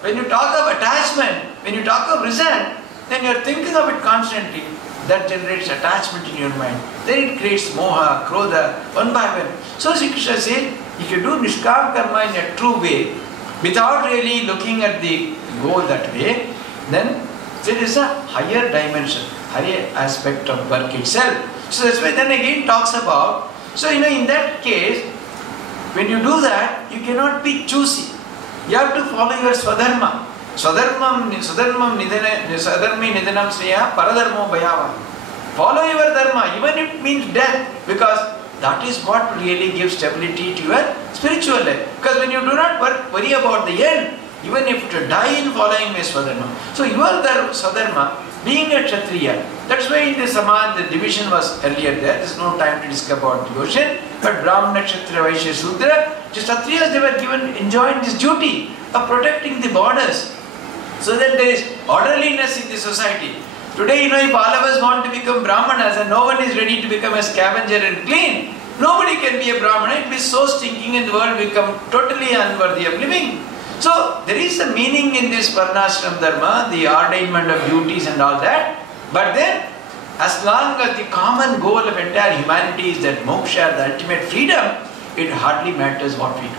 when you talk of attachment, when you talk of result, then you are thinking of it constantly. That generates attachment in your mind. Then it creates moha, krodha, one by one. So Sri Krishna said, if you do nishkam karma in a true way, without really looking at the goal that way, then there is a higher dimension, higher aspect of work itself. So that's why then again talks about, so in that case, when you do that, you cannot be choosy. You have to follow your swadharma. Swadharmi nidanam sneha paradharmo bhayava. Follow your dharma, even if it means death, because that is what really gives stability to your spiritual life. Because when you do not worry about the end, even if to die in following my swadharma. So your swadharma, being a Kshatriya, that's why in the Samaj, the division was earlier there. There's no time to discuss about devotion. But Brahmana, Kshatriya, Vaishya, Sudra, the Kshatriyas, they were enjoying this duty of protecting the borders, so that there is orderliness in the society. Today, if all of us want to become Brahmanas and no one is ready to become a scavenger and clean, nobody can be a Brahmana. It will be so stinking and the world will become totally unworthy of living. So, there is a meaning in this Varnashram Dharma, the ordainment of duties and all that. But then, as long as the common goal of entire humanity is that moksha, the ultimate freedom, it hardly matters what we do.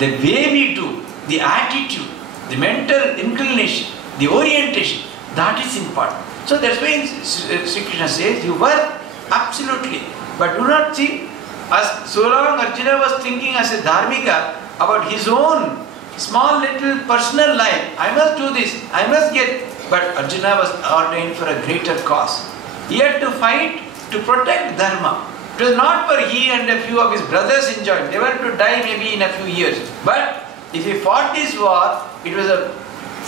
The way we do, the attitude, the mental inclination, the orientation, that is important. So that's why Sri Krishna says, you work absolutely, but do not see, as so long Arjuna was thinking as a dharmika about his own small little personal life, I must do this, I must get, but Arjuna was ordained for a greater cause. He had to fight to protect dharma. It was not for he and a few of his brothers enjoyed. They were to die maybe in a few years. But if he fought this war, it was a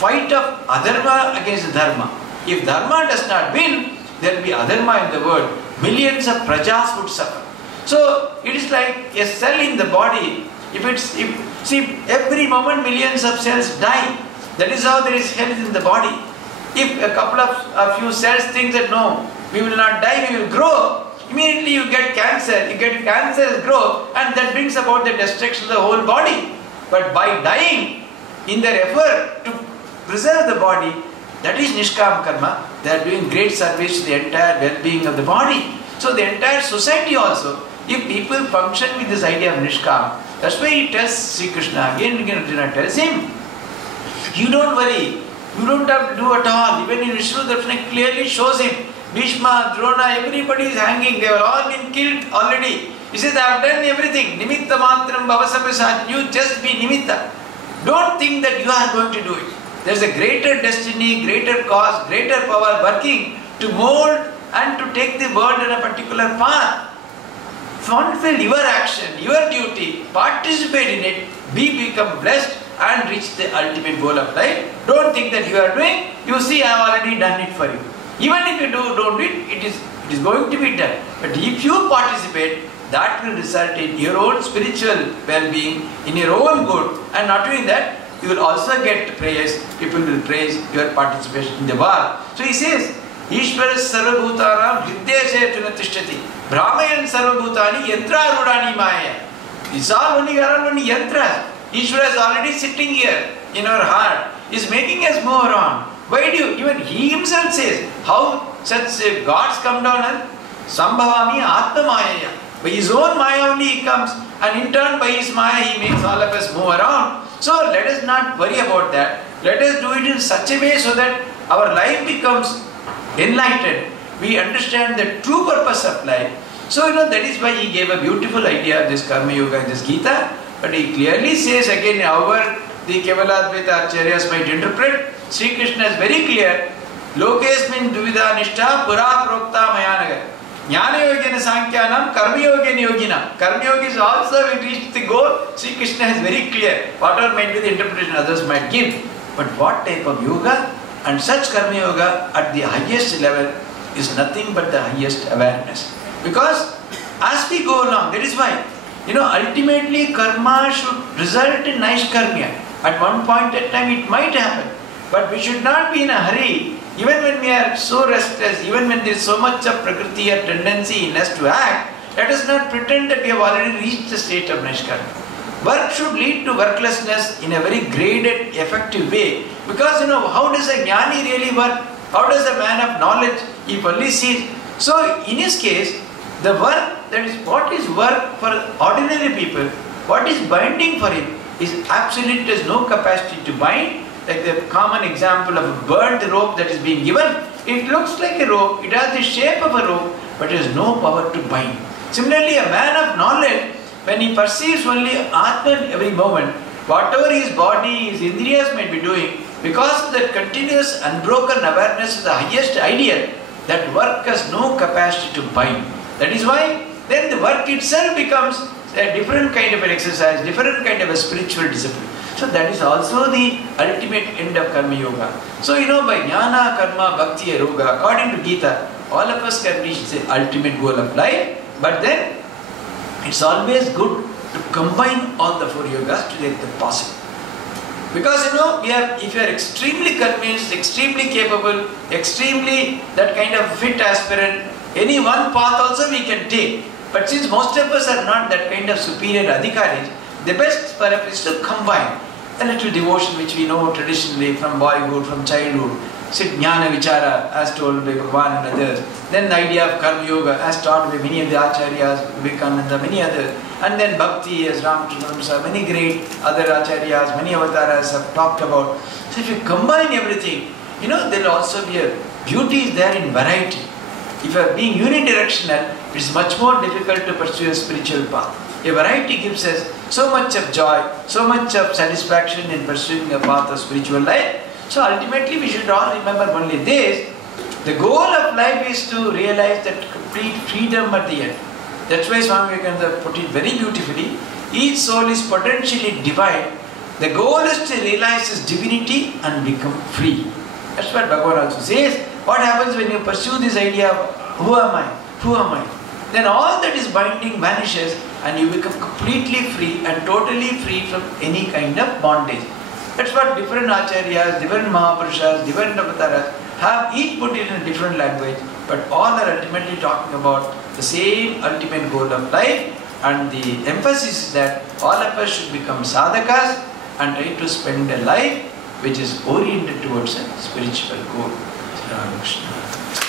fight of adharma against dharma. If dharma does not win, there will be adharma in the world. Millions of prajas would suffer. So it is like a cell in the body. See, every moment millions of cells die. That is how there is health in the body. If a few cells think that no, we will not die, we will grow, immediately you get cancer. You get cancer's growth, and that brings about the destruction of the whole body. But by dying, in their effort to preserve the body, that is Nishkam Karma, they are doing great service to the entire well-being of the body. So the entire society also, if people function with this idea of Nishkam, that's why he tells Sri Krishna, again and again Arjuna tells him, you don't worry, you don't have to do at all. Even in Vishnu Darshana clearly shows him, Bhishma, Drona, everybody is hanging, they have all been killed already. He says, I have done everything. Nimitta mantram bhavasapasad. You just be nimitta. Don't think that you are going to do it. There is a greater destiny, greater cause, greater power working to mold and to take the world in a particular path. Fulfill your action, your duty, participate in it, become blessed and reach the ultimate goal of life. Don't think that you are doing, you see I have already done it for you. Even if you don't do it, it is going to be done. But if you participate, that will result in your own spiritual well-being, in your own good. And not doing that, you will also get praise. People will praise your participation in the war. So he says, Ishvara sarvabhutanam hriddeshe tunatishthati brahmayan sarvabhutani yantra rudani maya. It's all only yantras. Ishvara is already sitting here in our heart. He is making us move around. Why do you, even he himself says, how such gods come down and Sambhavami Atma Maya. By his own Maya only he comes, and in turn by his Maya he makes all of us move around. So let us not worry about that. Let us do it in such a way so that our life becomes enlightened. We understand the true purpose of life. So that is why he gave a beautiful idea of this Karma Yoga in this Gita. But he clearly says again, however the Kevaladvaita Acharyas might interpret, Sri Krishna is very clear, Lokesmin Duvida Nishtha Pura Prokta Mayanaga. Jnana Yogena Sankhyanam, Karma Yogena Yogina. Karma Yoga is also will reach the goal. Sri Krishna is very clear. Whatever might be the interpretation others might give. But what type of yoga? And such Karma Yoga at the highest level is nothing but the highest awareness. Because as we go along, that is why, ultimately karma should result in nice karma. At one point in time it might happen. But we should not be in a hurry. Even when we are so restless, even when there is so much of prakriti or tendency in us to act, let us not pretend that we have already reached the state of Nishkarma. Work should lead to worklessness in a very graded, effective way. Because how does a jnani really work? How does a man of knowledge, he only sees? So in his case, the work, that is what is work for ordinary people, what is binding for him is absolute, there is no capacity to bind. Like the common example of a burnt rope that is being given, it looks like a rope, it has the shape of a rope, but it has no power to bind. Similarly, a man of knowledge, when he perceives only Atman every moment, whatever his body, his indriyas might be doing, because of that continuous unbroken awareness of the highest ideal, that work has no capacity to bind. That is why then the work itself becomes a different kind of an exercise, different kind of a spiritual discipline. So that is also the ultimate end of Karma Yoga. So by Jnana, Karma, Bhakti, Yoga, according to Gita, all of us can reach the ultimate goal of life. But then it's always good to combine all the four yogas to make them possible. Because if you are extremely convinced, extremely capable, extremely that kind of fit aspirant, any one path also we can take. But since most of us are not that kind of superior adhikaris, the best perhaps is to combine a little devotion which we know traditionally from boyhood, from childhood. Sit Jnana Vichara as told by Bhagavan and others. Then the idea of Karma Yoga as taught by many of the Acharyas, Vivekananda, many others. And then Bhakti as Ramana, many great other Acharyas, many avatars have talked about. So if you combine everything, there will also be a beauty is there in variety. If you are being unidirectional, it is much more difficult to pursue a spiritual path. A variety gives us so much of joy, so much of satisfaction in pursuing a path of spiritual life. So ultimately we should all remember only this. The goal of life is to realize that complete freedom at the end. That's why Swami Vivekananda put it very beautifully. Each soul is potentially divine. The goal is to realize his divinity and become free. That's what Bhagavan also says. What happens when you pursue this idea of who am I? Who am I? Then all that is binding vanishes and you become completely free and totally free from any kind of bondage. That's what different acharyas, different mahapurushas, different avatars have each put it in a different language, but all are ultimately talking about the same ultimate goal of life, and the emphasis is that all of us should become sadhakas and try to spend a life which is oriented towards a spiritual goal. Krishna.